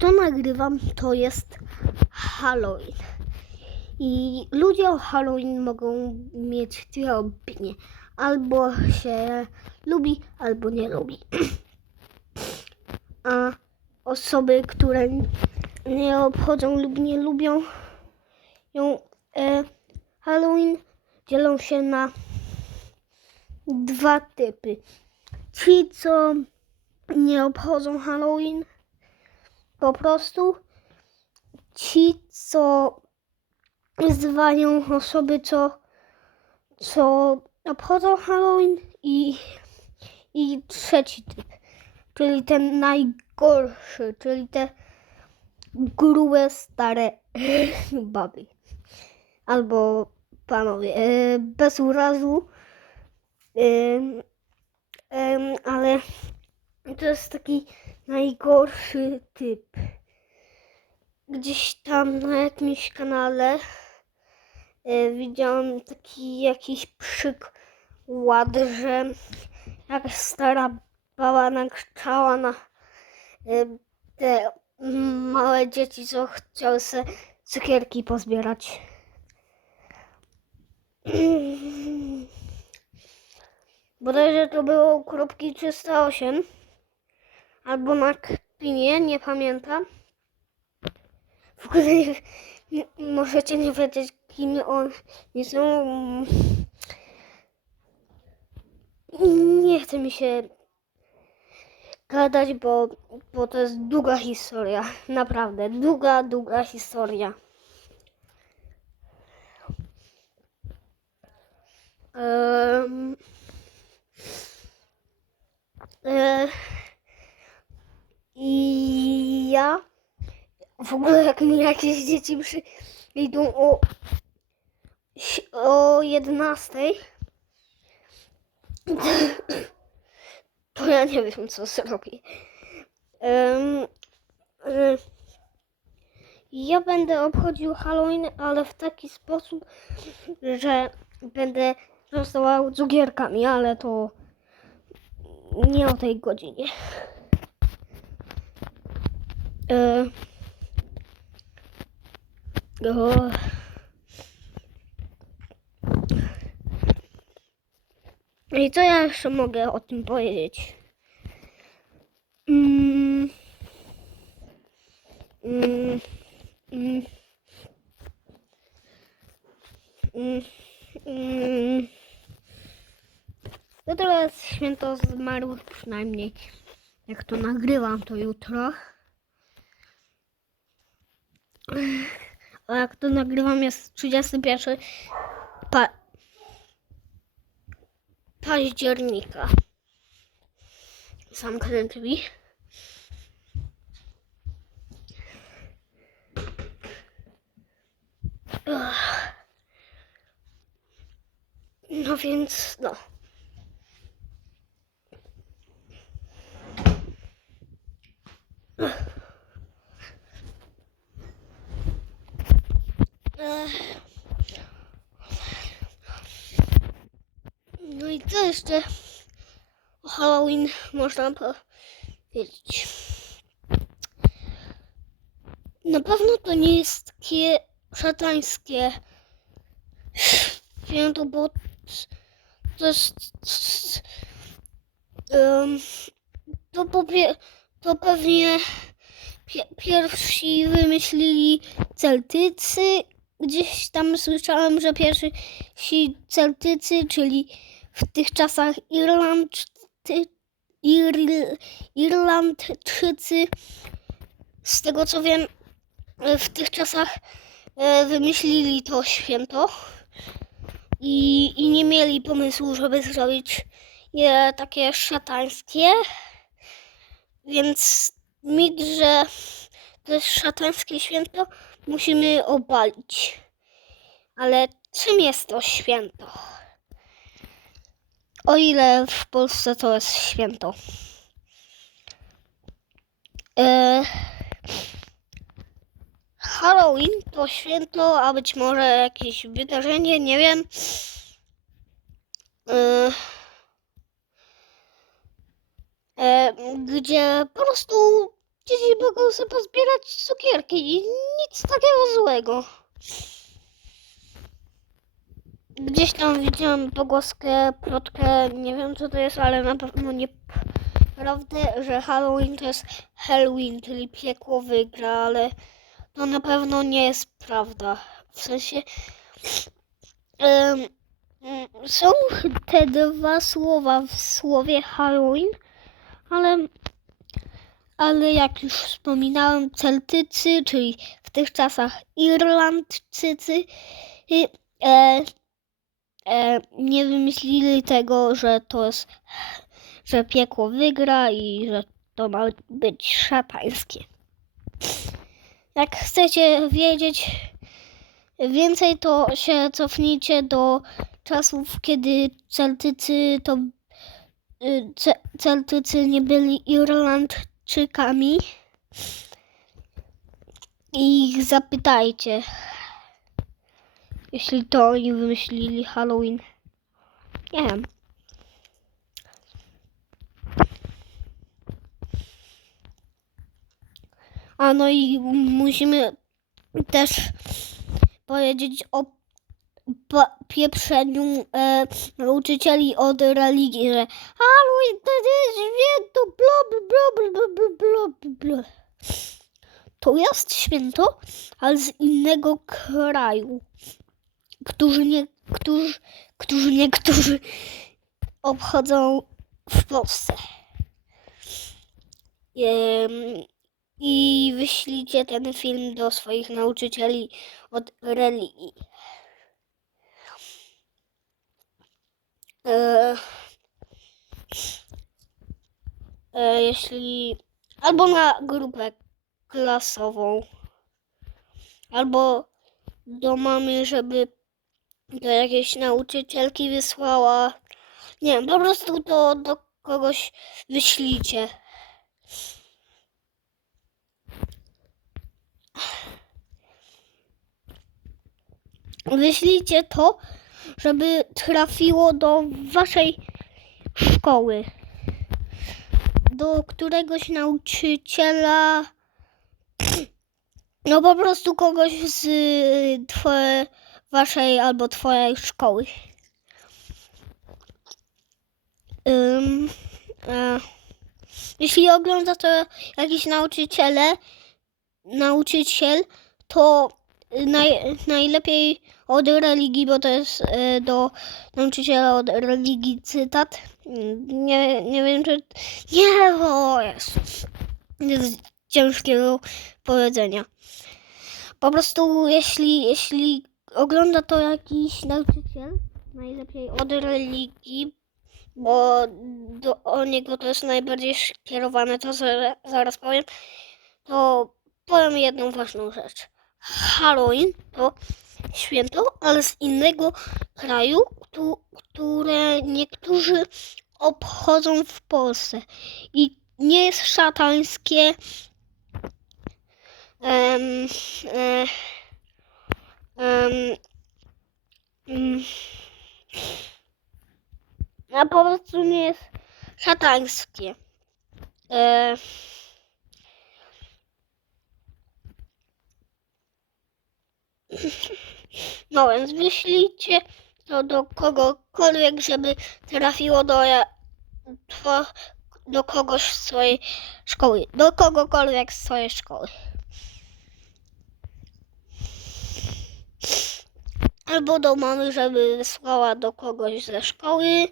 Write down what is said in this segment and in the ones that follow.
to nagrywam, to jest Halloween. I ludzie o Halloween mogą mieć dwie opinie. Albo się lubi, albo nie lubi. A osoby, które nie obchodzą lub nie lubią ją e, Halloween dzielą się na dwa typy. Ci, co nie obchodzą Halloween, po prostu ci, co wzywają osoby, co, co obchodzą Halloween i, i trzeci typ, czyli ten najgorszy, czyli te grube, stare baby. Albo panowie, e, bez urazu, em, ale to jest taki najgorszy typ. Gdzieś tam na jakimś kanale e, widziałam taki jakiś przykład, że jakaś stara baba nakrzyczała na e, te małe dzieci, co chciały se cukierki pozbierać. Bodajże to było kropki 308 albo na kpinie, nie pamiętam. W ogóle nie, możecie nie wiedzieć, kim oni są. Nie chce mi się gadać, bo, bo to jest długa historia. Naprawdę, długa, długa historia. Em, e, I ja w ogóle jak mi jakieś dzieci przyjdą o, o 11, to ja nie wiem co zrobię. E, ja będę obchodził Halloween, ale w taki sposób, że będę rozdawał cukierkami, ale to nie o tej godzinie. E, I co ja jeszcze mogę o tym powiedzieć? Mm. Mm. Mm. Mm. Mm. Jutro jest święto zmarłych przynajmniej. Jak to nagrywam, to jutro. A jak to nagrywam jest 31 pa października. Zamknę drzwi. Ugh. No więc no. Ech. No i co jeszcze o Halloween można powiedzieć? Na pewno to nie jest takie szatańskie święto, bo to jest em, to, popie, to pewnie pie, pierwsi wymyślili Celtycy. Gdzieś tam słyszałem, że pierwsi Celtycy, czyli w tych czasach Irlandcy, Ir, Irlandczycy, z tego co wiem, w tych czasach e, wymyślili to święto i, i nie mieli pomysłu, żeby zrobić je takie szatańskie. Więc mit, że to jest szatańskie święto, musimy obalić. Ale czym jest to święto? O ile w Polsce to jest święto? E, Halloween to święto, a być może jakieś wydarzenie, nie wiem. E, e, gdzie po prostu dzieci mogą sobie pozbierać cukierki i nic takiego złego. Gdzieś tam widziałam pogłoskę, plotkę, nie wiem co to jest, ale na pewno nie prawdę, że Halloween to jest Halloween, czyli piekło wygra, ale to na pewno nie jest prawda. W sensie mm, są te dwa słowa w słowie Halloween, ale ale jak już wspominałem, Celtycy, czyli w tych czasach Irlandczycy, y, e, e, nie wymyślili tego, że to jest, że piekło wygra i że to ma być szatańskie. Jak chcecie wiedzieć więcej, to się cofnijcie do czasów, kiedy Celtycy to y, Ce- Celtycy nie byli Irlandczykami. I ich zapytajcie, jeśli to oni wymyślili Halloween. Nie wiem. A no i musimy też powiedzieć o pieprzeniu e, nauczycieli od religii, że Halloween to jest święto, bla bla bla bla bla bla. To jest święto, ale z innego kraju, którzy nie, którzy, którzy niektórzy obchodzą w Polsce. Em, I wyślijcie ten film do swoich nauczycieli od religii. E, e, jeśli albo na grupę klasową, albo do mamy, żeby do jakiejś nauczycielki wysłała. Nie wiem, po prostu to do kogoś wyślijcie. Wyślijcie to, żeby trafiło do waszej szkoły. Do któregoś nauczyciela. No po prostu kogoś z y, twoje, waszej albo twojej szkoły. Ym, e, jeśli ogląda to jakiś nauczyciele, nauczyciel, to naj, najlepiej od religii, bo to jest e, do nauczyciela od religii cytat. Nie, nie wiem, czy... Nie, o Jezus. Jest ciężkie do powiedzenia. Po prostu jeśli, jeśli ogląda to jakiś nauczyciel, najlepiej od religii, bo do, o niego to jest najbardziej skierowane, to za- zaraz powiem, to powiem jedną ważną rzecz. Halloween to święto, ale z innego kraju, któ- które niektórzy obchodzą w Polsce. I nie jest szatańskie. E, em, mm, a po prostu nie jest szatańskie. E, No więc wyślijcie to do kogokolwiek, żeby trafiło do, ja- two, do kogoś z swojej szkoły. Do kogokolwiek z swojej szkoły. Albo do mamy, żeby wysłała do kogoś ze szkoły.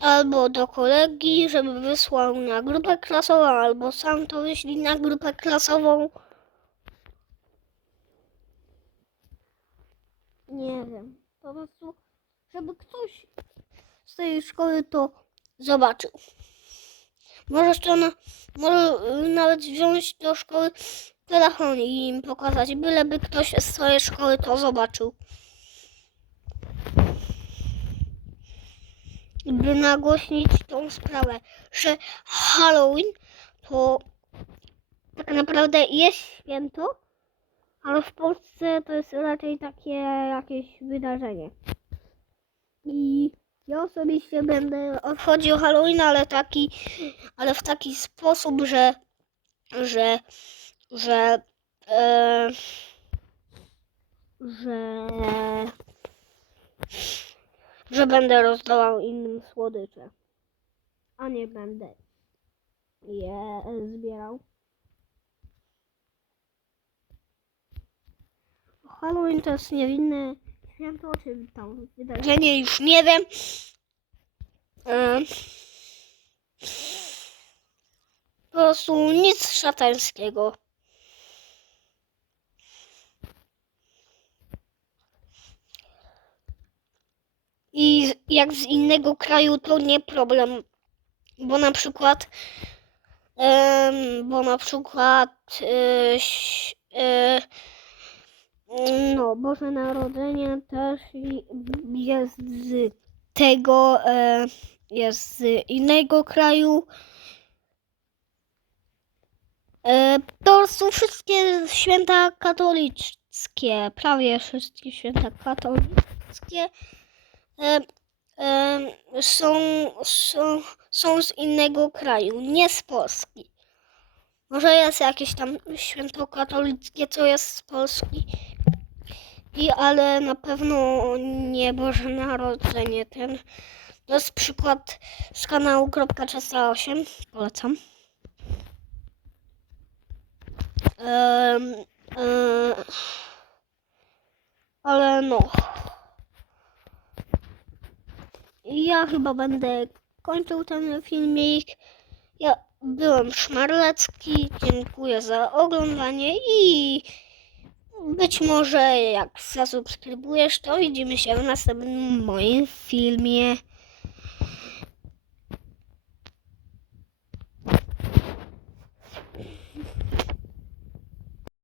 Albo do kolegi, żeby wysłał na grupę klasową, albo sam to wyślij na grupę klasową. Nie wiem. Po prostu, żeby ktoś z tej szkoły to zobaczył. Możesz to na, może nawet wziąć do szkoły telefon i im pokazać, byleby ktoś z swojej szkoły to zobaczył. By nagłośnić tą sprawę, że Halloween to tak naprawdę jest święto, ale w Polsce to jest raczej takie jakieś wydarzenie. I Ja osobiście będę obchodził Halloween, ale taki, ale w taki sposób, że, że, że, e, że, że będę rozdawał innym słodycze, a nie będę je zbierał. Halloween to jest niewinne święto, czy tam wydarzenie, już nie wiem. Em, Po prostu nic szatańskiego. I jak z innego kraju to nie problem, bo na przykład bo na przykład e, ś- e, no Boże Narodzenie też jest z tego e, jest z innego kraju. E, to są wszystkie święta katolickie, prawie wszystkie święta katolickie e, są, są, są z innego kraju, nie z Polski. Może jest jakieś tam święto katolickie, co jest z Polski, i, ale na pewno nie Boże Narodzenie. Ten to jest przykład z kanału .308. Polecam. Em, e, ale no. Ja chyba będę kończył ten filmik. Ja byłem Szmarlecki. Dziękuję za oglądanie i być może jak zasubskrybujesz, to widzimy się w następnym moim filmie.